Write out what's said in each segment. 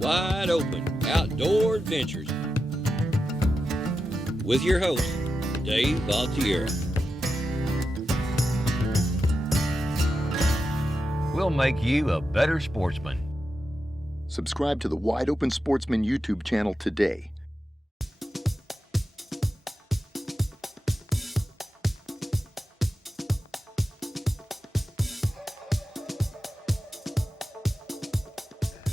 Wide Open Outdoor Adventures with your host, Dave Altiero. We'll make you a better sportsman. Subscribe to the Wide Open Sportsman YouTube channel today.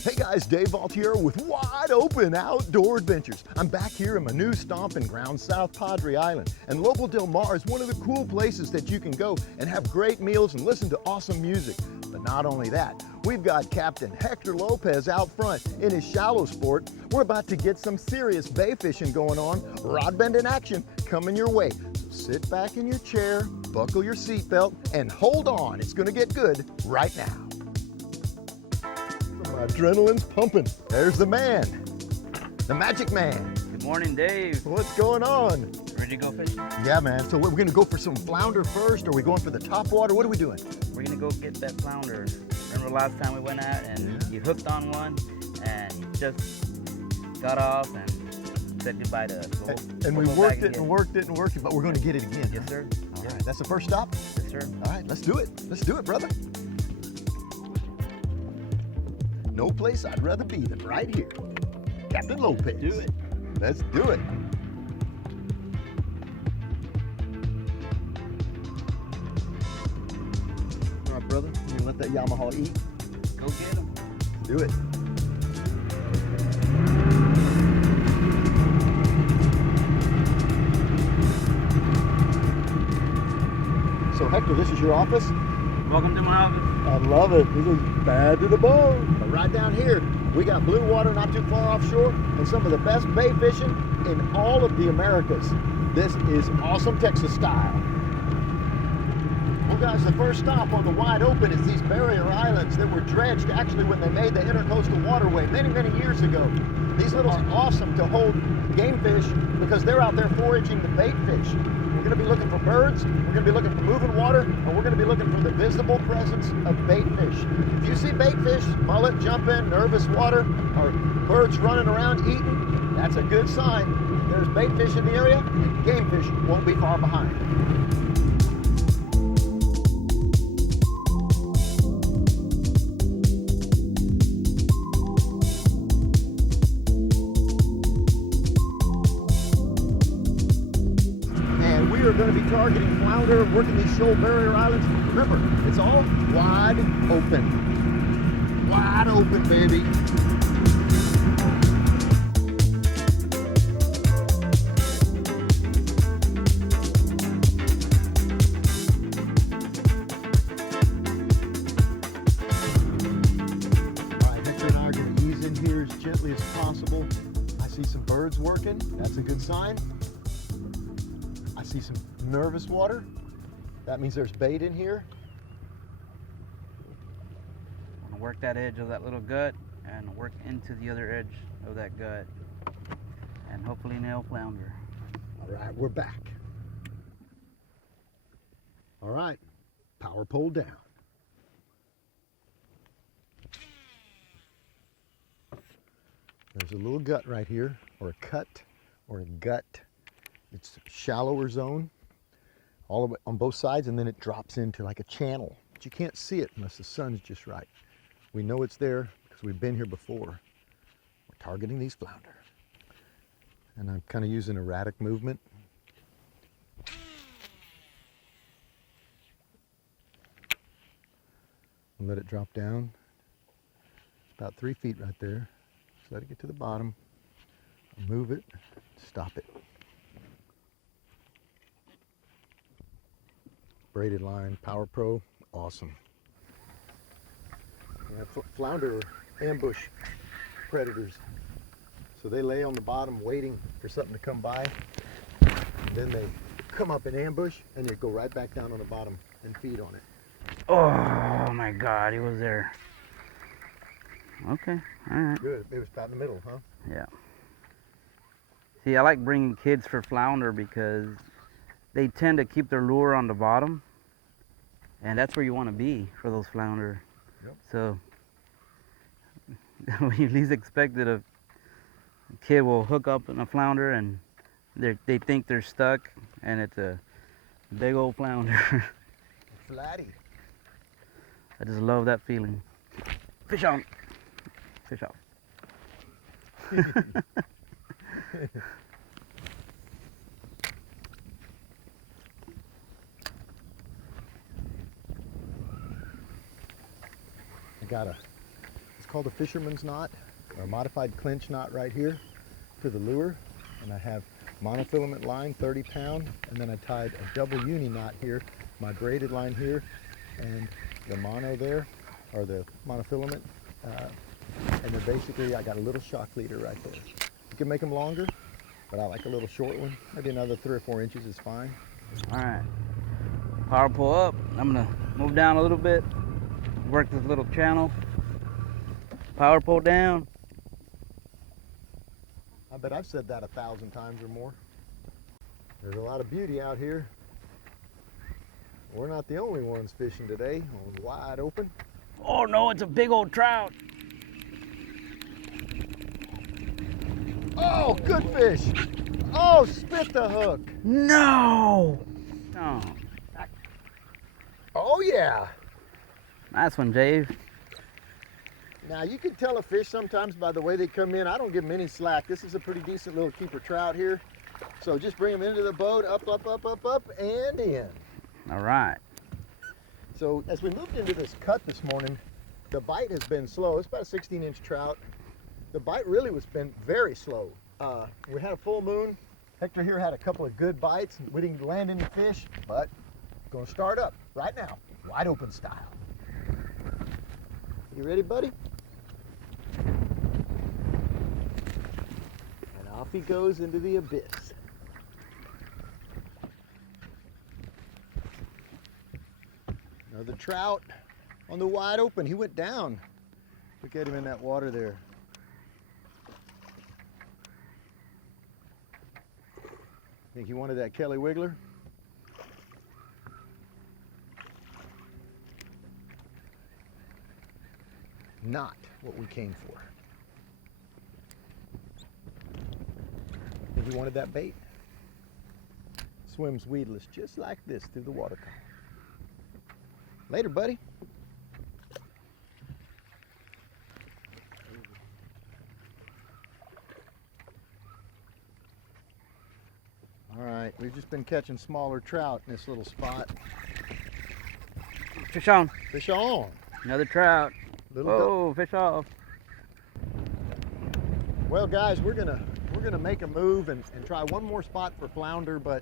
Hey guys, Dave Altiero with Wide Open Outdoor Adventures. I'm back here in my new stomping ground, South Padre Island. And Lobo Del Mar is one of the cool places that you can go and have great meals and listen to awesome music. But not only that, we've got Captain Hector Lopez out front in his shallow sport. We're about to get some serious bay fishing going on, rod bending action coming your way. So sit back in your chair, buckle your seatbelt, and hold on. It's gonna get good right now. My adrenaline's pumping. There's the man, the magic man. Good morning, Dave. What's going on? Ready to go fishing? Yeah, man. So we're gonna go for some flounder first. Are we going for the top water? What are we doing? We're gonna go get that flounder. Remember last time we went out and you hooked on one and you just got off and said goodbye to us. And we worked it and worked it and worked it, but we're gonna get it again. Yes, sir. All right, that's the first stop? Yes, sir. All right, let's do it. Let's do it, brother. No place I'd rather be than right here. Captain Lopez. Do it. Let's do it. All right, brother. You gonna let that Yamaha eat? Go get them. Do it. So Hector, this is your office? Welcome to my office. I love it. This is bad to the bone. But right down here, we got blue water not too far offshore and some of the best bay fishing in all of the Americas. This is awesome Texas style. Well guys, the first stop on the Wide Open is these barrier islands that were dredged actually when they made the intercoastal waterway many, many years ago. These littles are awesome to hold game fish because they're out there foraging the bait fish. We're going to be looking for birds, we're going to be looking for moving water, and we're going to be looking for the visible presence of bait fish. If you see bait fish, mullet jumping, nervous water, or birds running around eating, that's a good sign. There's bait fish in the area, and game fish won't be far behind. We're going to be targeting flounder, working these shoal barrier islands. Remember, it's all wide open. Wide open, baby. All right, Hector and I are going to ease in here as gently as possible. I see some birds working. That's a good sign. I see some nervous water. That means there's bait in here. I'm gonna work that edge of that little gut and work into the other edge of that gut and hopefully nail flounder. All right, we're back. All right, power pole down. There's a little gut right here, or a cut, or a gut. It's a shallower zone, all the way on both sides, and then it drops into like a channel. But you can't see it unless the sun's just right. We know it's there because we've been here before. We're targeting these flounder. And I'm kind of using erratic movement. And let it drop down. About 3 feet right there. Just let it get to the bottom. Move it, stop it. Braided line, Power Pro, awesome. Yeah, flounder are ambush predators. So they lay on the bottom waiting for something to come by. And then they come up in ambush and you go right back down on the bottom and feed on it. Oh my God, he was there. Okay, all right. Good, it was about in the middle, huh? Yeah. See, I like bringing kids for flounder because they tend to keep their lure on the bottom, and that's where you want to be for those flounder. Yep. So when you least expect it, a kid will hook up on a flounder and they think they're stuck, and it's a big old flounder. Flatty. I just love that feeling. Fish on. Fish off. I got it's called a fisherman's knot, or a modified clinch knot right here to the lure. And I have monofilament line, 30 pound, and then I tied a double uni knot here, my braided line here, and the mono there, or the monofilament. And then basically I got a little shock leader right there. You can make them longer, but I like a little short one. Maybe another 3 or 4 inches is fine. All right, power pull up. I'm gonna move down a little bit, work this little channel, power pull down. I bet I've said that 1,000 times or more. There's a lot of beauty out here. We're not the only ones fishing today on Wide Open. Oh no, it's a big old trout. Oh, good fish. Oh, spit the hook. No. Oh, Oh yeah. nice one, Dave. Now you can tell a fish sometimes by the way they come in. I don't give them any slack. This is a pretty decent little keeper trout here. So just bring them into the boat, up, up, up, up, up, and in. All right. So as we moved into this cut this morning, the bite has been slow. It's about a 16-inch trout. The bite really was been very slow. We had a full moon. Hector here had a couple of good bites. We didn't land any fish, but gonna start up right now, wide open style. You ready, buddy? And off he goes into the abyss. Another trout on the wide open. He went down. Look at him in that water there. Think he wanted that Kelly Wiggler? Not what we came for. Think he wanted that bait? Swims weedless just like this through the water column. Later, buddy. All right, we've just been catching smaller trout in this little spot. Fish on. Fish on. Another trout. Little Whoa, fish off. Well, guys, we're gonna make a move and try one more spot for flounder, but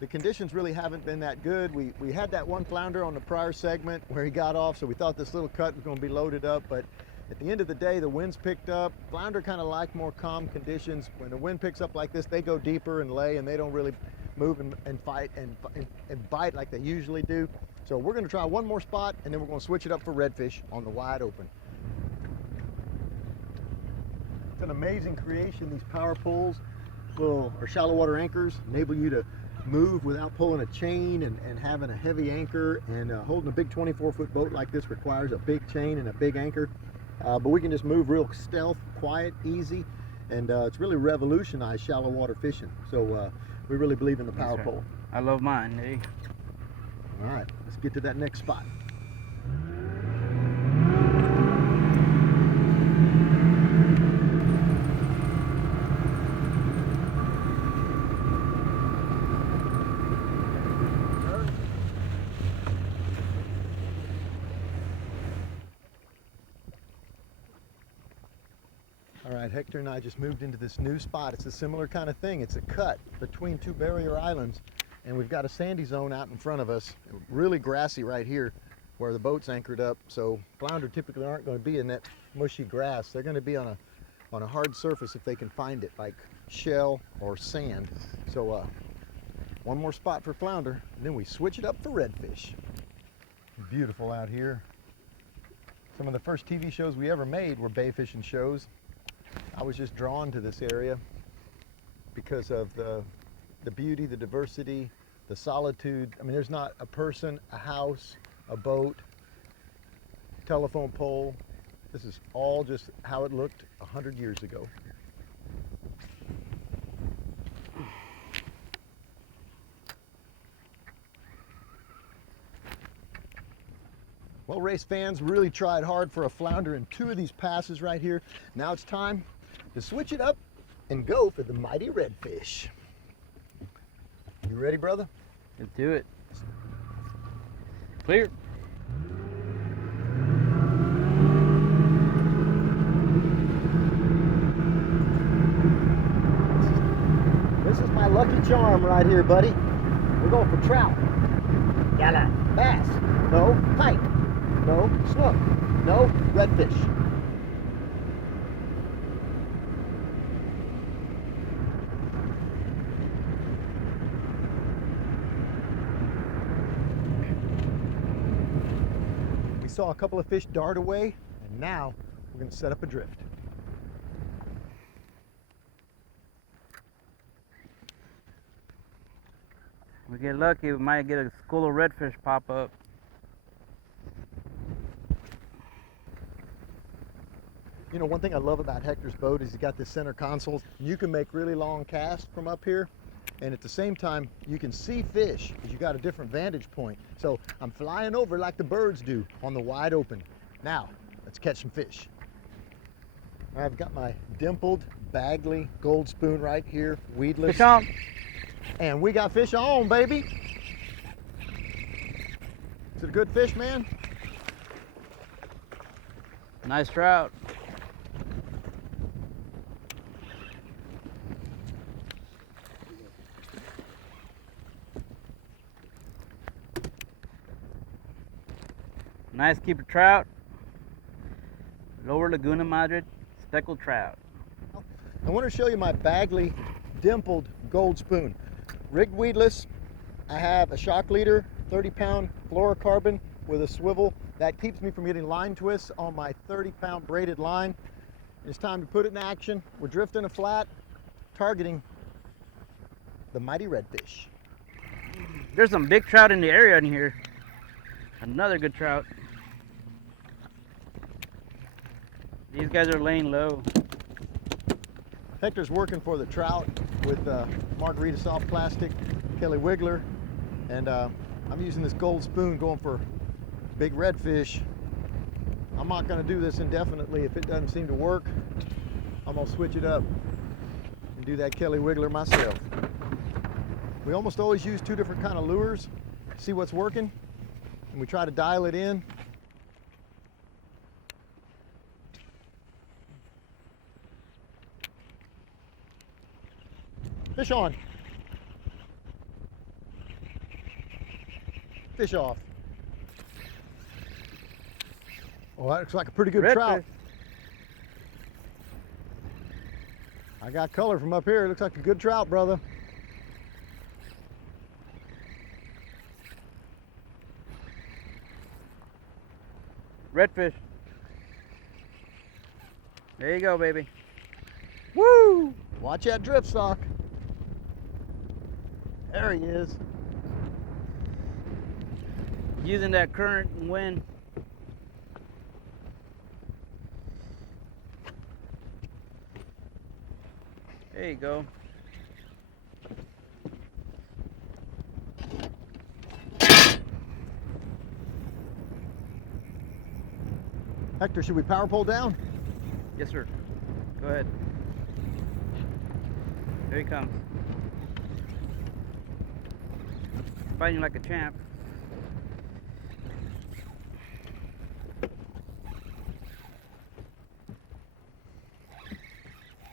the conditions really haven't been that good. We had that one flounder on the prior segment where he got off, so we thought this little cut was going to be loaded up, but at the end of the day, the winds picked up. Flounder kind of like more calm conditions. When the wind picks up like this, they go deeper and lay, and they don't really move and fight and bite like they usually do. So we're going to try one more spot, and then we're going to switch it up for redfish on the wide open. It's an amazing creation, these power pulls, little or shallow water anchors, enable you to move without pulling a chain and having a heavy anchor, and holding a big 24-foot boat like this requires a big chain and a big anchor. But we can just move real stealth, quiet, easy, and it's really revolutionized shallow water fishing. So we really believe in the power pole. I love mine, Dave. All right, let's get to that next spot. All right, Hector and I just moved into this new spot. It's a similar kind of thing. It's a cut between two barrier islands, and we've got a sandy zone out in front of us. Really grassy right here where the boat's anchored up. So flounder typically aren't going to be in that mushy grass. They're going to be on a hard surface if they can find it, like shell or sand. So one more spot for flounder, and then we switch it up for redfish. Beautiful out here. Some of the first TV shows we ever made were bay fishing shows. I was just drawn to this area because of the beauty, the diversity, the solitude. I mean, there's not a person, a house, a boat, telephone pole, This is all just how it looked 100 years ago. Well, race fans really tried hard for a flounder in 2 of these passes right here. Now it's time to switch it up and go for the mighty redfish. You ready, brother? Let's do it. Clear. This is my lucky charm right here, buddy. We're going for trout. Yalla. Bass. No. Pike. No. Snook. No. Redfish. We saw a couple of fish dart away, and now we're going to set up a drift. We get lucky, we might get a school of redfish pop up. You know, one thing I love about Hector's boat is he's got this center console. You can make really long casts from up here, and at the same time, you can see fish because you got a different vantage point. So I'm flying over like the birds do on the wide open. Now, let's catch some fish. I've got my dimpled Bagley gold spoon right here, weedless. Fish on. And we got fish on, baby. Is it a good fish, man? Nice trout. Nice keeper trout. Lower Laguna Madre speckled trout. I want to show you my Bagley dimpled gold spoon. Rigged weedless. I have a shock leader, 30-pound fluorocarbon with a swivel. That keeps me from getting line twists on my 30-pound braided line. It's time to put it in action. We're drifting a flat, targeting the mighty redfish. There's some big trout in the area in here. Another good trout. These guys are laying low. Hector's working for the trout with margarita soft plastic, Kelly Wiggler, and I'm using this gold spoon going for big redfish. I'm not going to do this indefinitely. If it doesn't seem to work, I'm going to switch it up and do that Kelly Wiggler myself. We almost always use 2 different kind of lures, see what's working, and we try to dial it in. Fish on. Fish off. Oh, that looks like a pretty good trout. I got color from up here. It looks like a good trout, brother. Redfish. There you go, baby. Woo! Watch that drift stock. There he is. Using that current and wind. There you go. Hector, should we power pole down? Yes, sir. Go ahead. Here he comes. Fighting like a champ.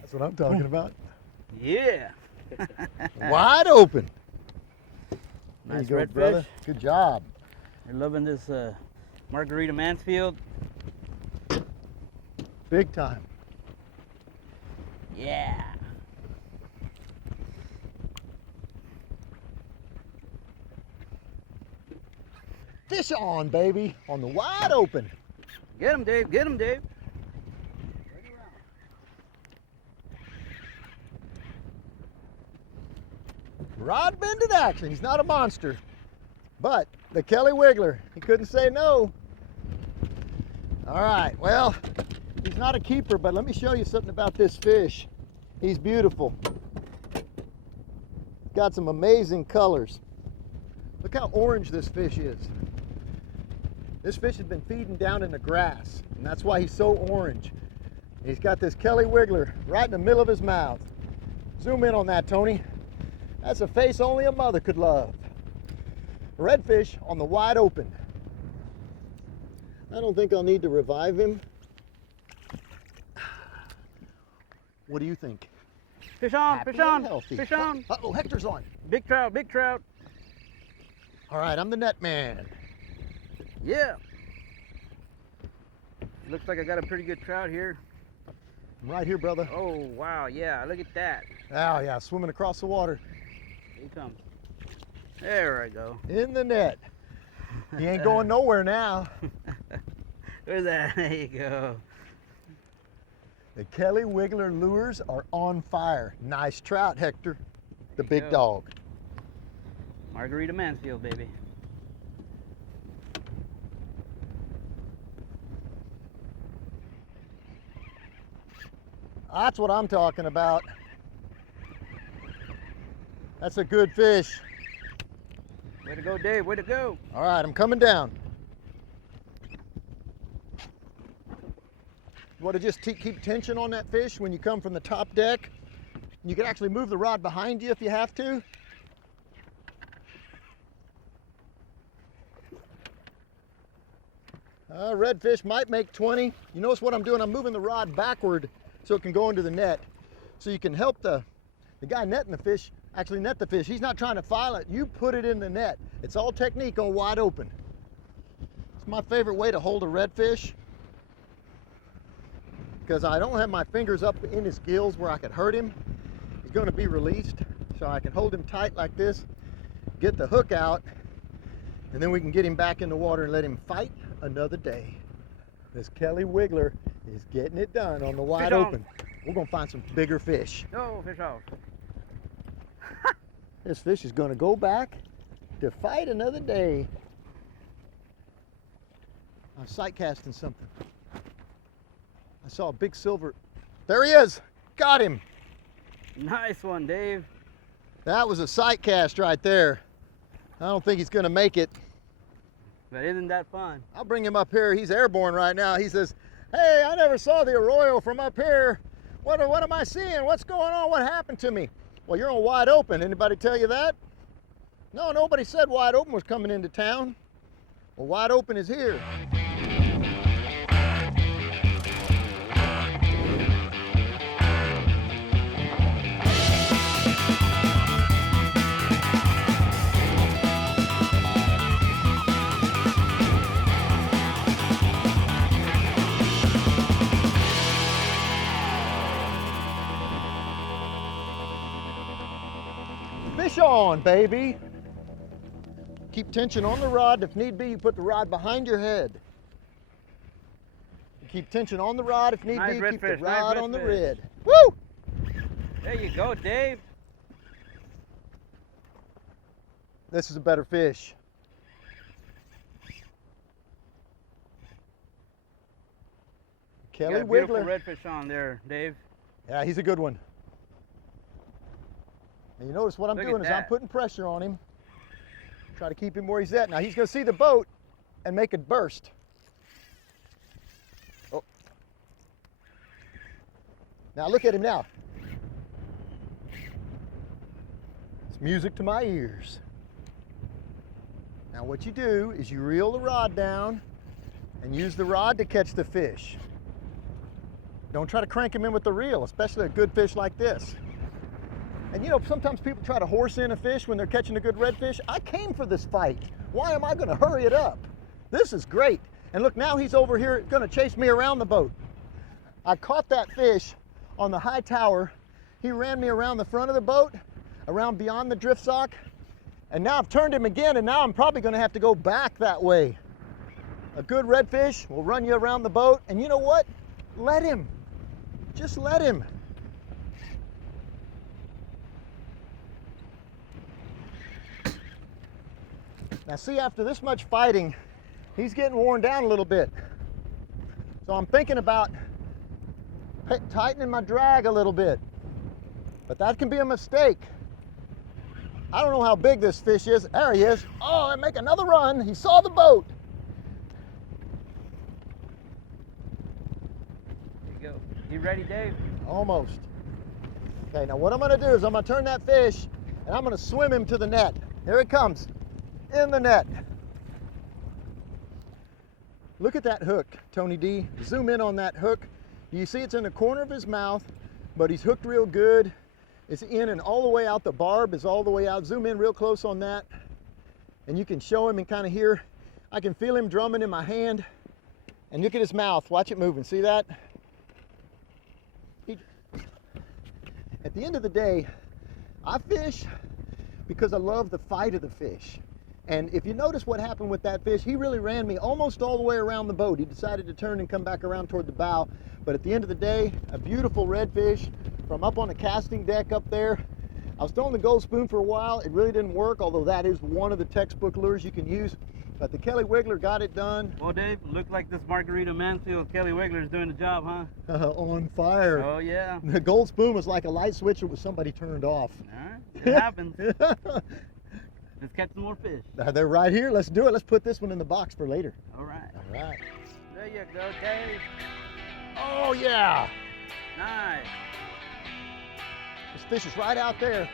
That's what I'm talking about. Yeah. Wide open. Nice there you redfish. go, brother. Good job. You're loving this Margarita Mansfield. Big time. Yeah. Fish on, baby, on the wide open. Get him, Dave. Get him, Dave. Rod bended action. He's not a monster. But the Kelly Wiggler, he couldn't say no. All right, well, not a keeper, but let me show you something about this fish. He's beautiful. Got some amazing colors. Look how orange this fish is. This fish has been feeding down in the grass, and that's why he's so orange. He's got this Kelly Wiggler right in the middle of his mouth. Zoom in on that, Tony. That's a face only a mother could love. Redfish on the wide open. I don't think I'll need to revive him. What do you think? Fish on, Happy fish on, and healthy. fish on. Uh-oh, Hector's on. Big trout, big trout. All right, I'm the net man. Yeah. Looks like I got a pretty good trout here. I'm right here, brother. Oh, wow, yeah, look at that. Oh, yeah, swimming across the water. Here he comes. There I go. In the net. He ain't going nowhere now. Where's that? There you go. The Kelly Wiggler lures are on fire. Nice trout, Hector. The big dog. Margarita Mansfield, baby. That's what I'm talking about. That's a good fish. Way to go, Dave. Way to go. All right, I'm coming down. You want to just keep tension on that fish when you come from the top deck. You can actually move the rod behind you if you have to. Redfish might make 20. You notice what I'm doing? I'm moving the rod backward so it can go into the net. So you can help the guy netting the fish actually net the fish. He's not trying to file it. You put it in the net. It's all technique on wide open. It's my favorite way to hold a redfish because I don't have my fingers up in his gills where I could hurt him. He's going to be released, so I can hold him tight like this, get the hook out, and then we can get him back in the water and let him fight another day. This Kelly Wiggler is getting it done on the wide open. We're going to find some bigger fish. No, fish off. This fish is going to go back to fight another day. I'm sight casting something. I saw a big silver. There he is. Got him. Nice one, Dave. That was a sight cast right there. I don't think he's going to make it. But isn't that fun? I'll bring him up here. He's airborne right now. He says, hey, I never saw the arroyo from up here. What am I seeing? What's going on? What happened to me? Well, you're on wide open. Anybody tell you that? No, nobody said wide open was coming into town. Well, wide open is here. Fish on, baby. Keep tension on the rod. If need be, you put the rod behind your head. Keep tension on the rod. If need be, keep the rod on the red. Woo! There you go, Dave. This is a better fish. Kelly Wiggler. Redfish on there, Dave. Yeah, he's a good one. And you notice what I'm doing is I'm putting pressure on him. Try to keep him where he's at. Now he's going to see the boat and make it burst. Oh. Now look at him now. It's music to my ears. Now what you do is you reel the rod down and use the rod to catch the fish. Don't try to crank him in with the reel, especially a good fish like this. And you know, sometimes people try to horse in a fish when they're catching a good redfish. I came for this fight. Why am I going to hurry it up? This is great. And look, now he's over here going to chase me around the boat. I caught that fish on the high tower. He ran me around the front of the boat, around beyond the drift sock. And now I've turned him again, and now I'm probably going to have to go back that way. A good redfish will run you around the boat. And you know what? Let him. Just let him. Now see, after this much fighting, he's getting worn down a little bit. So I'm thinking about tightening my drag a little bit, but that can be a mistake. I don't know how big this fish is. There he is. Oh, and make another run. He saw the boat. There you go. You ready, Dave? Almost. Okay, now what I'm gonna do is I'm gonna turn that fish and I'm gonna swim him to the net. Here it comes, in the net. Look at that hook, Tony D. Zoom in on that hook. You see it's in the corner of his mouth, but he's hooked real good. It's in and all the way out. The barb is all the way out. Zoom in real close on that. And you can show him and kind of hear. I can feel him drumming in my hand. And look at his mouth. Watch it moving. See that? At the end of the day, I fish because I love the fight of the fish. And if you notice what happened with that fish, he really ran me almost all the way around the boat. He decided to turn and come back around toward the bow. But at the end of the day, a beautiful redfish from up on the casting deck up there. I was throwing the gold spoon for a while. It really didn't work, although that is one of the textbook lures you can use. But the Kelly Wiggler got it done. Well, Dave, looked like this Margarita Mansfield Kelly Wiggler is doing the job, huh? On fire. Oh, yeah. The gold spoon was like a light switch that was somebody turned off. All right, it happens. Let's catch some more fish. They're right here. Let's do it. Let's put this one in the box for later. All right. All right. There you go, Dave. Oh, yeah. Nice. This fish is right out there.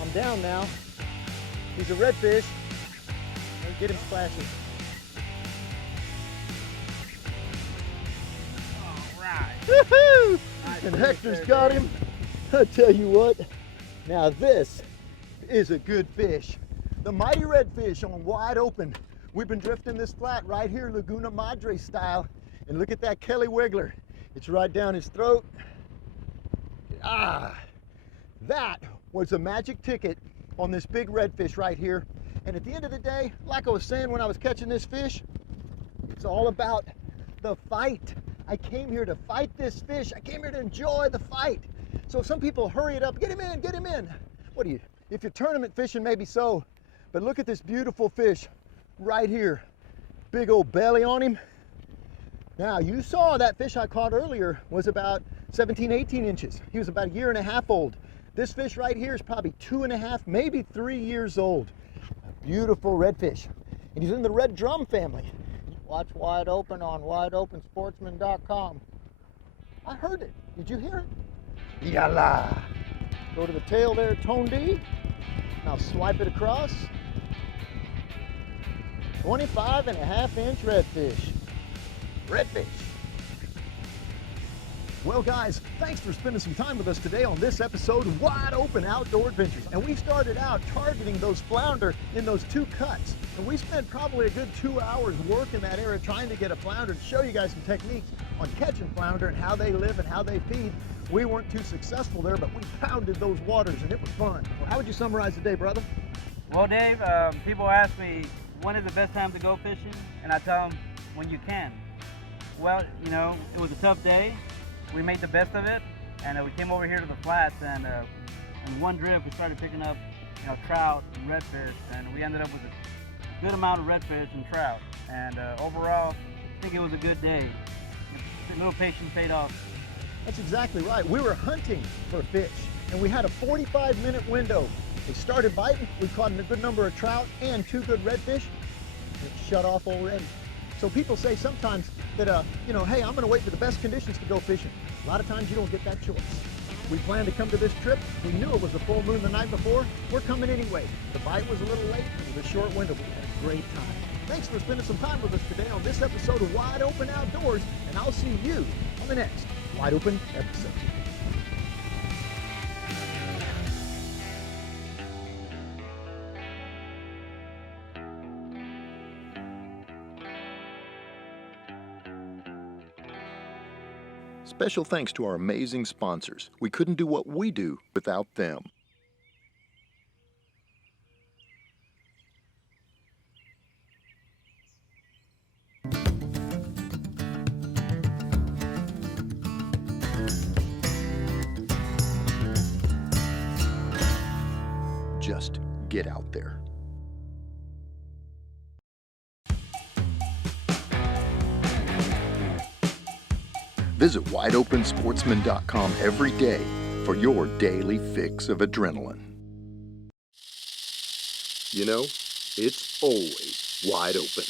I'm down now. He's a redfish. Let's get him splashing. All right. Woohoo! Nice And fish Hector's there, got Dave. him. I tell you what, now this is a good fish. The mighty redfish on wide open. We've been drifting this flat right here, Laguna Madre style. And look at that Kelly Wiggler. It's right down his throat. Ah, that was a magic ticket on this big redfish right here. And at the end of the day, like I was saying when I was catching this fish, it's all about the fight. I came here to fight this fish. I came here to enjoy the fight. So some people hurry it up, get him in, get him in. What do you, if you're tournament fishing, maybe so, but look at this beautiful fish right here. Big old belly on him. Now you saw that fish I caught earlier was about 17, 18 inches. He was about a year and a half old. This fish right here is probably 2.5, maybe 3 years old. A beautiful redfish. And he's in the red drum family. Watch Wide Open on wideopensportsman.com. I heard it. Did you hear it? Yalla. Go to the tail there, Tone D. Now swipe it across. 25.5-inch redfish. Redfish. Well guys, thanks for spending some time with us today on this episode of Wide Open Outdoor Adventures. And we started out targeting those flounder in those 2 cuts. And we spent probably a good 2 hours working that area trying to get a flounder to show you guys some techniques on catching flounder and how they live and how they feed. We weren't too successful there, but we pounded those waters and it was fun. Well, how would you summarize the day, brother? Well, Dave, people ask me, when is the best time to go fishing? And I tell them, when you can. Well, you know, it was a tough day. We made the best of it, and we came over here to the flats, and in one drift we started picking up, you know, trout and redfish, and we ended up with a good amount of redfish and trout. And overall, I think it was a good day. A little patience paid off. That's exactly right. We were hunting for fish, and we had a 45-minute window. They started biting, we caught a good number of trout and 2 good redfish, and it shut off already. So people say sometimes that, you know, hey, I'm going to wait for the best conditions to go fishing. A lot of times you don't get that choice. We planned to come to this trip. We knew it was a full moon the night before. We're coming anyway. The bite was a little late. It was a short window, but we had a great time. Thanks for spending some time with us today on this episode of Wide Open Outdoors, and I'll see you on the next Wide Open episode. Special thanks to our amazing sponsors. We couldn't do what we do without them. Just get out there. Visit wideopensportsman.com every day for your daily fix of adrenaline. You know, it's always wide open.